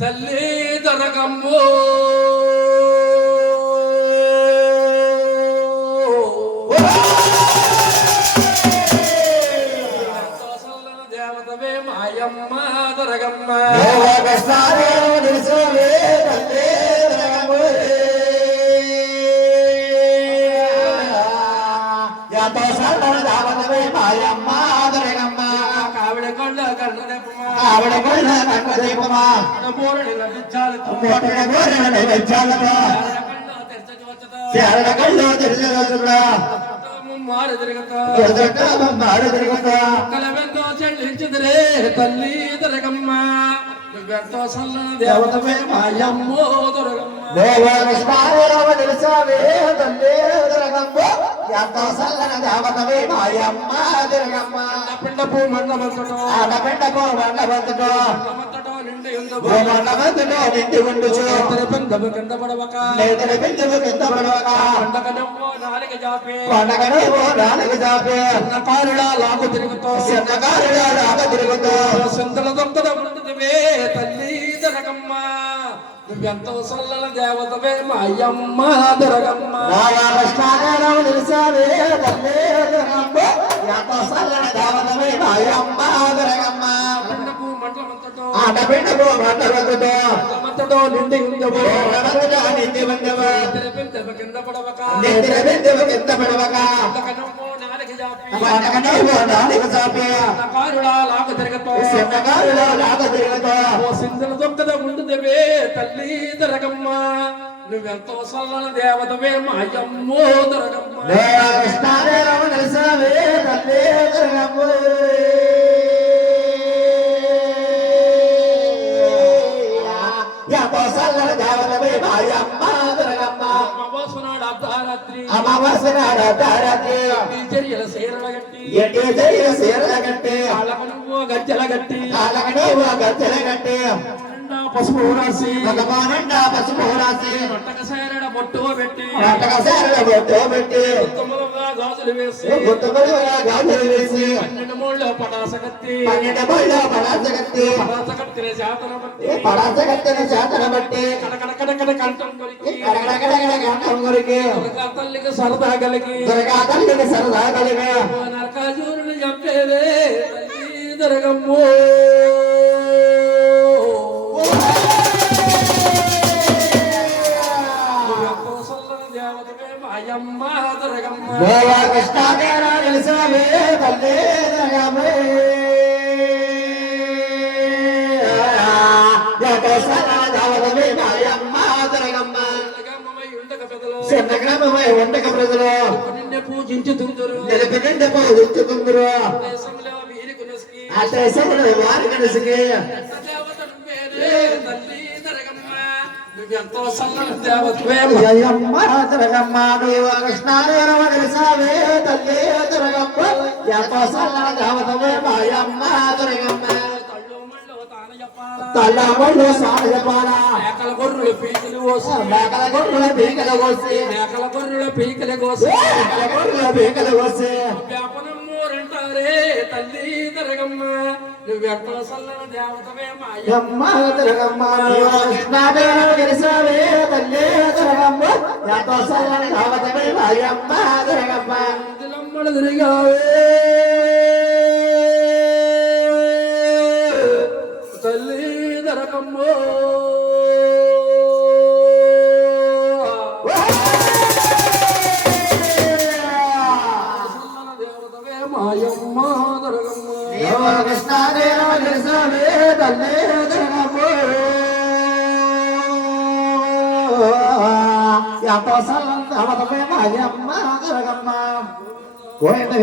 తల్లి దొరకమ్మో దేవతవే మాయమ్మ దొరకమ్మ ఆవిడ కొల్ల కన్నదీపమా శారద కళ్ళు తెరిచా మారు తిరుగుతా కలవెంతో చెల్లించదురే తల్లి దొరకమ్మ నువ్వెంతో సల్ల దేవతవే మాయమ్మో దొరకమ్మ తెలుసావే తల్లి దొరకమ్మ ఎంతో సల్లన దేవతవే మాయమ్మ దొరకమ్మ పిండపు మండబంతటో ఆడపిండపు మండబంతటో నిండి ఉండుచు పిండపు కింద పడవక పండగనేమో నాలుగు జాపే కారులా లాగు తిరుగుతో సింతల దొంగద ఉండదువే తల్లి దొరకమ్మ నువ్వెంతో సల్లల దేవతవే మాయమ్మ దొరకమ్మ తెలుసావే తల్లి దొరకమ్మ ఎంతో సల్లన దేవతవే మాయమ్మ దొరకమ్మ ఆడబిడ్డకు మంటతో నిండి ఉందవు నిండి ఉందవు కింద పడవక నాలుగు చాపి కారులా లాగ తిరగతో సింధుల దొంగద ఉండుదవే తల్లి దొరకమ్మ నువ్వెంతో సల్లన దేవతవే మాయమ్మో దొరకమ్మ తెలుసావే తల్లి దొరకమ్మ అమావాస్య నాడు అర్ధరాత్రి గజ్జల గట్టి పసుపు రాసి పసుపు రాసి బొట్టు పెట్టి గాజులు వేసి పన్నెండు మూళ్ళు పటాస కత్తి పడాస కట్టిన శాతన బట్టి కడకడ కంఠం కొరికి తల్లికి సరదా కలిగి సరదా కలిగి నరకాజూరుని చంపేదే తల్లి దొరకమ్మో దేవతవే మాయమ్మ దొరకమ్మ కృష్ణ తెలుసావే తల్లి దొరకమ్మే చిన్నగ్రామమై ఉండక ప్రజలు నిన్నే పూజించుతుందరు ఆ దేశంలో వారి కలిసికి నువ్వెంతో సల్లన దేవతవే మాయమ్మ దొరకమ్మ కృష్ణాదేవ తెలుసావే తల్లి దొరకమ్మ ఎంతో సల్లన దేవతవే మాయమ్మ దొరకమ్మ తల్లమళ్ళు సాన చెప్పాలా మేకల గొర్రెల పీకలు కోసి మేకల గొర్రెల పీకలు కోసి మేకల గొర్రెల పీకలు కోసి గొర్రెల పీకలు కోసి వ్యాపనము రెంటారే తల్లి దొరకమ్మ నువ్వెంతో సల్లన దేవతవే మాయమ్మ దొరకమ్మ కృష్ణాదేవ తెలుసావే తల్లి దొరకమ్మ ఎంతో సల్లన దేవతవే మాయమ్మ దొరకమ్మ దిలమ్మలు తిరిగావే తల్లి దొరకమ్మో దేవతవే మాయమ్మ దొరకమ్మ కృష్ణాదేవ తెలుసావే తల్లి దొరకమ్మ ఎంతో సల్లన దేవతవే మాయమ్మ దొరకమ్మ గోవింద